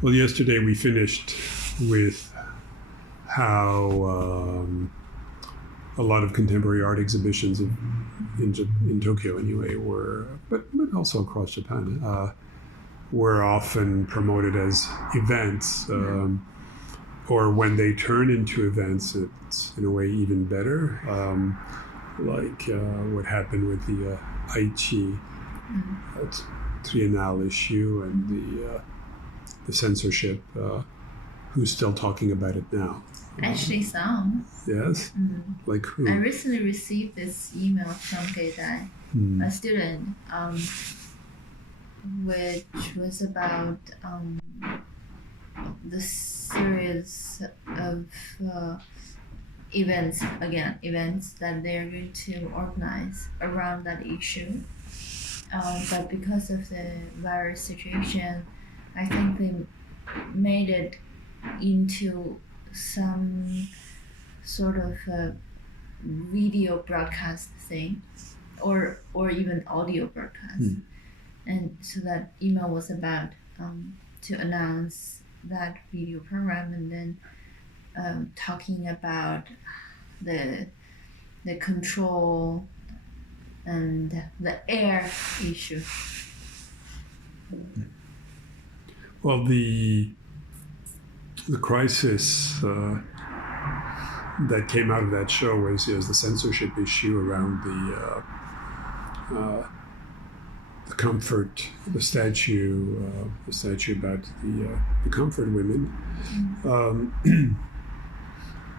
Well, yesterday we finished with how a lot of contemporary art exhibitions in Tokyo anyway but also across Japan, were often promoted as events, or when they turn into events, it's in a way even better, like what happened with the Aichi Triennale issue and the censorship. Who's still talking about it now? Actually, some. Yes? Like who? I recently received this email from Geidai, a student, which was about the series of events that they're going to organize around that issue. But because of the virus situation, I think they made it into some sort of a video broadcast thing, or even audio broadcast. And so that email was about to announce that video program, and then talking about the control and the air issue. Well, the crisis that came out of that show was the censorship issue around the comfort, the statue about the comfort women,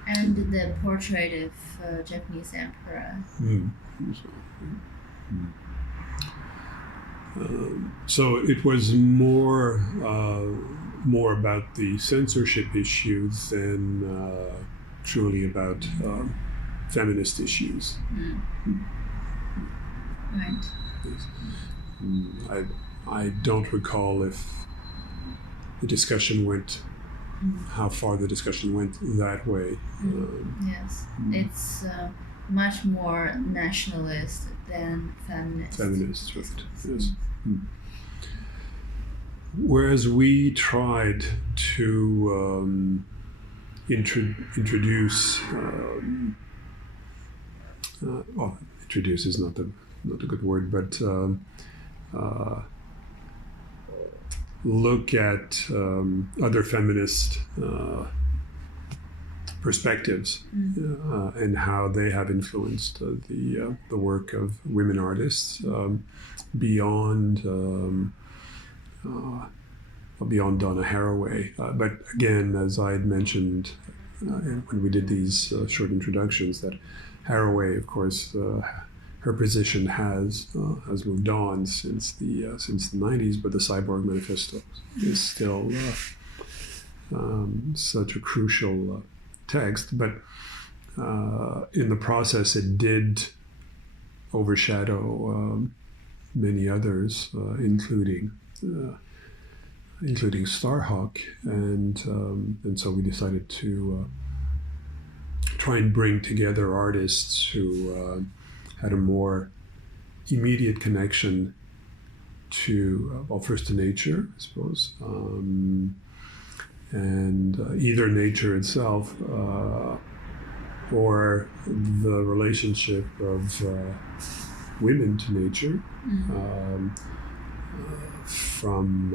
and the portrait of Japanese emperor. So it was more about the censorship issues than truly about feminist issues. Right. I don't recall if the discussion went, how far the discussion went that way. Yes, it's much more nationalist than feminist. Feminist, right? Yes. Whereas we tried to introduce, introduce is not a good word, but look at other feminist perspectives and how they have influenced the work of women artists beyond Donna Haraway. But again, as I had mentioned when we did these short introductions, that Haraway, of course, her position has moved on since the 90s, but the Cyborg Manifesto is still such a crucial text. But in the process, it did overshadow many others, including Starhawk, and so we decided to try and bring together artists who had a more immediate connection to, first to nature, I suppose, and either nature itself or the relationship of women to nature, from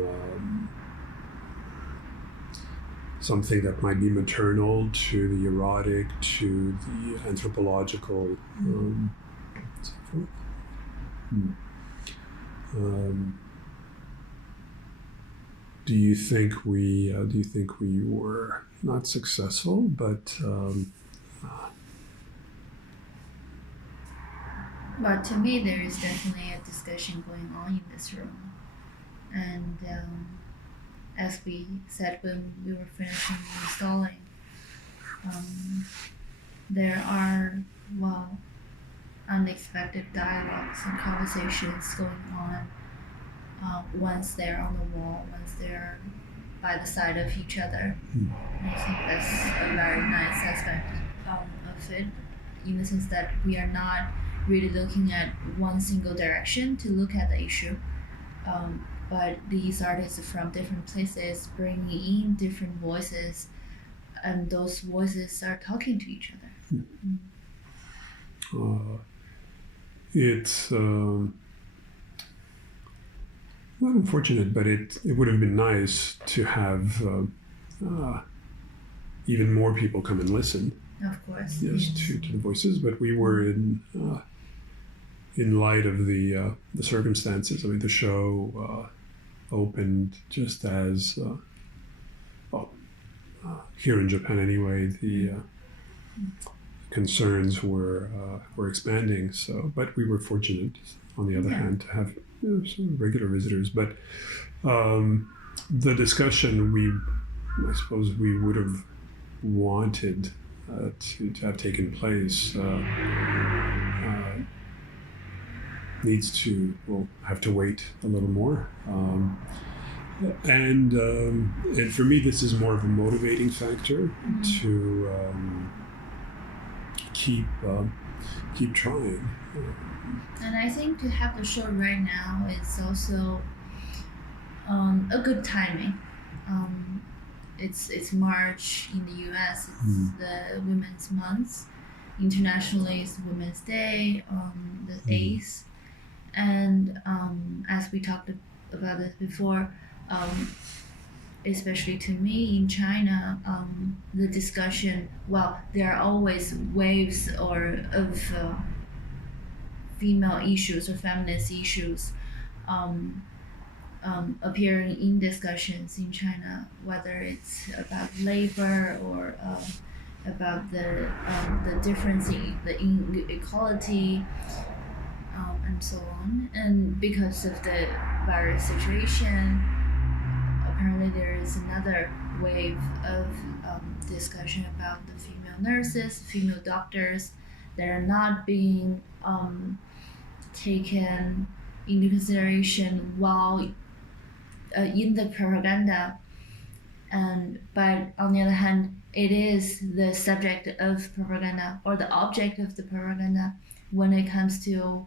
something that might be maternal to the erotic to the anthropological. So forth. Do you think we were not successful, but But to me, there is definitely a discussion going on in this room, and as we said when we were finishing installing, there are unexpected dialogues and conversations going on once they're on the wall, once they're by the side of each other. And I think that's a very nice aspect of it, in the sense that we are not really looking at one single direction to look at the issue. but these artists from different places bringing in different voices, and those voices are talking to each other. It's not unfortunate, but it would have been nice to have even more people come and listen. Of course. Yes, to the voices, but we were in light of the circumstances. I mean, the show opened just as here in Japan anyway, the concerns were expanding. So, but we were fortunate, on the other hand, to have some regular visitors. But the discussion I suppose we would have wanted to have taken place needs to have to wait a little more. And for me, this is more of a motivating factor to keep trying. And I think to have the show right now is also a good timing. It's March in the U.S. It's the Women's Month. Internationally, it's Women's Day on the 8th. And as we talked about this before, especially to me in China, the discussion, there are always waves of female issues or feminist issues appearing in discussions in China, whether it's about labor or about the difference in the inequality and so on. And because of the virus situation, apparently there is another wave of discussion about the female nurses, female doctors that are not being taken into consideration while in the propaganda. But on the other hand, it is the subject of propaganda or the object of the propaganda when it comes to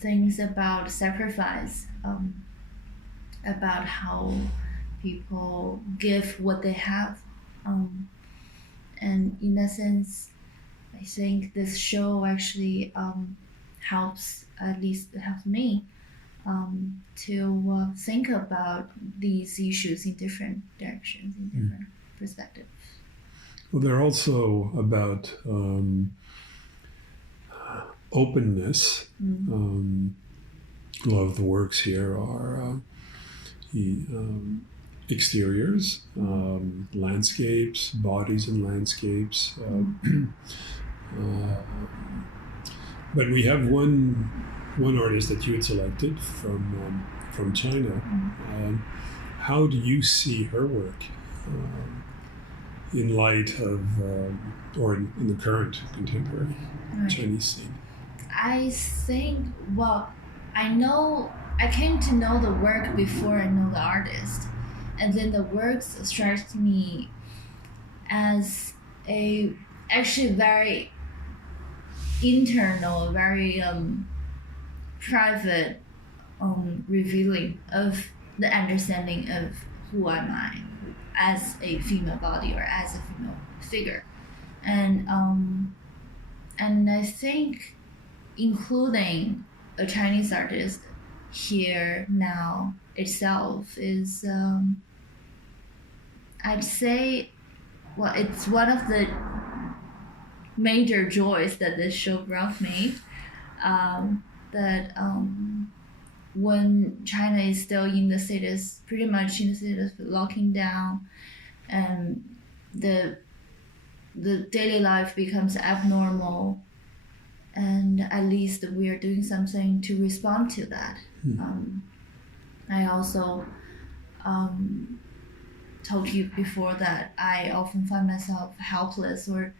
things about sacrifice, about how people give what they have. And in that sense, I think this show actually helps, at least it helps me, to think about these issues in different directions, in different perspectives. Well, they're also about openness. A lot of the works here are exteriors, landscapes, bodies and landscapes. But we have one artist that you had selected from China. How do you see her work in light of, or in the current contemporary Chinese scene? I think, I came to know the work before I know the artist. And then the works strikes me as actually very internal, very private revealing of the understanding of who am I as a female body or as a female figure. And I think including a Chinese artist here now itself is, I'd say, it's one of the major joys that this show brought me. That when China is still pretty much in the status of locking down, and the daily life becomes abnormal, and at least we are doing something to respond to that. I also told you before that I often find myself helpless or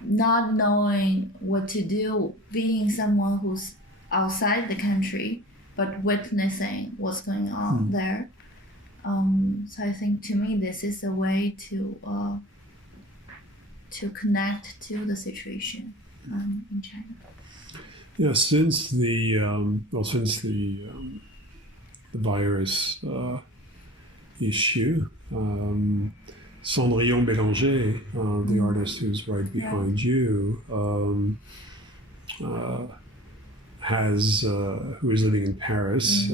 not knowing what to do, being someone who's outside the country but witnessing what's going on there. So I think to me this is a way to connect to the situation in China. Yeah, since the virus issue. Cendrillon Bélanger, the artist who's right behind you, who is living in Paris.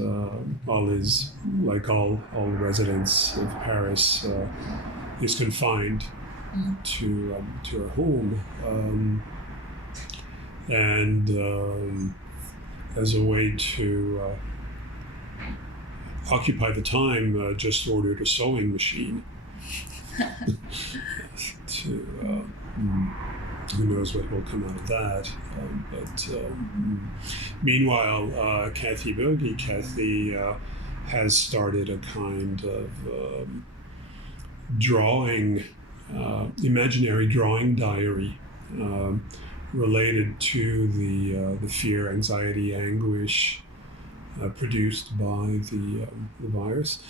Like all residents of Paris, is confined to her home, and as a way to occupy the time, just ordered a sewing machine. Who knows what will come out of that? Meanwhile, Cathy Burghi has started a kind of imaginary drawing diary related to the fear, anxiety, anguish produced by the virus.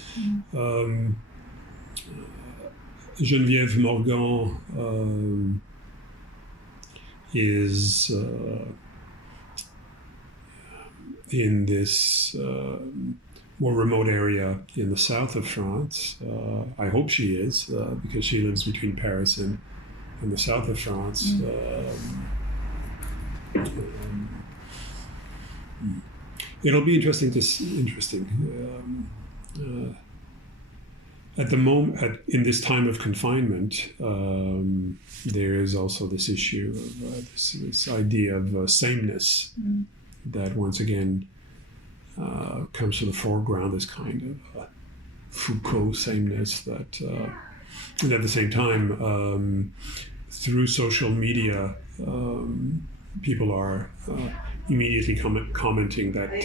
Geneviève Morgan is in this more remote area in the south of France. I hope she is, because she lives between Paris and the south of France. It'll be interesting. At the moment, in this time of confinement, there is also this issue of this idea of sameness that once again comes to the foreground, this kind of Foucault sameness that, and at the same time, through social media, people are immediately commenting that we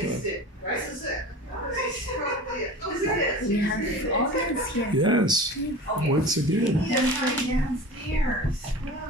have audience here. yes, once again. Downstairs.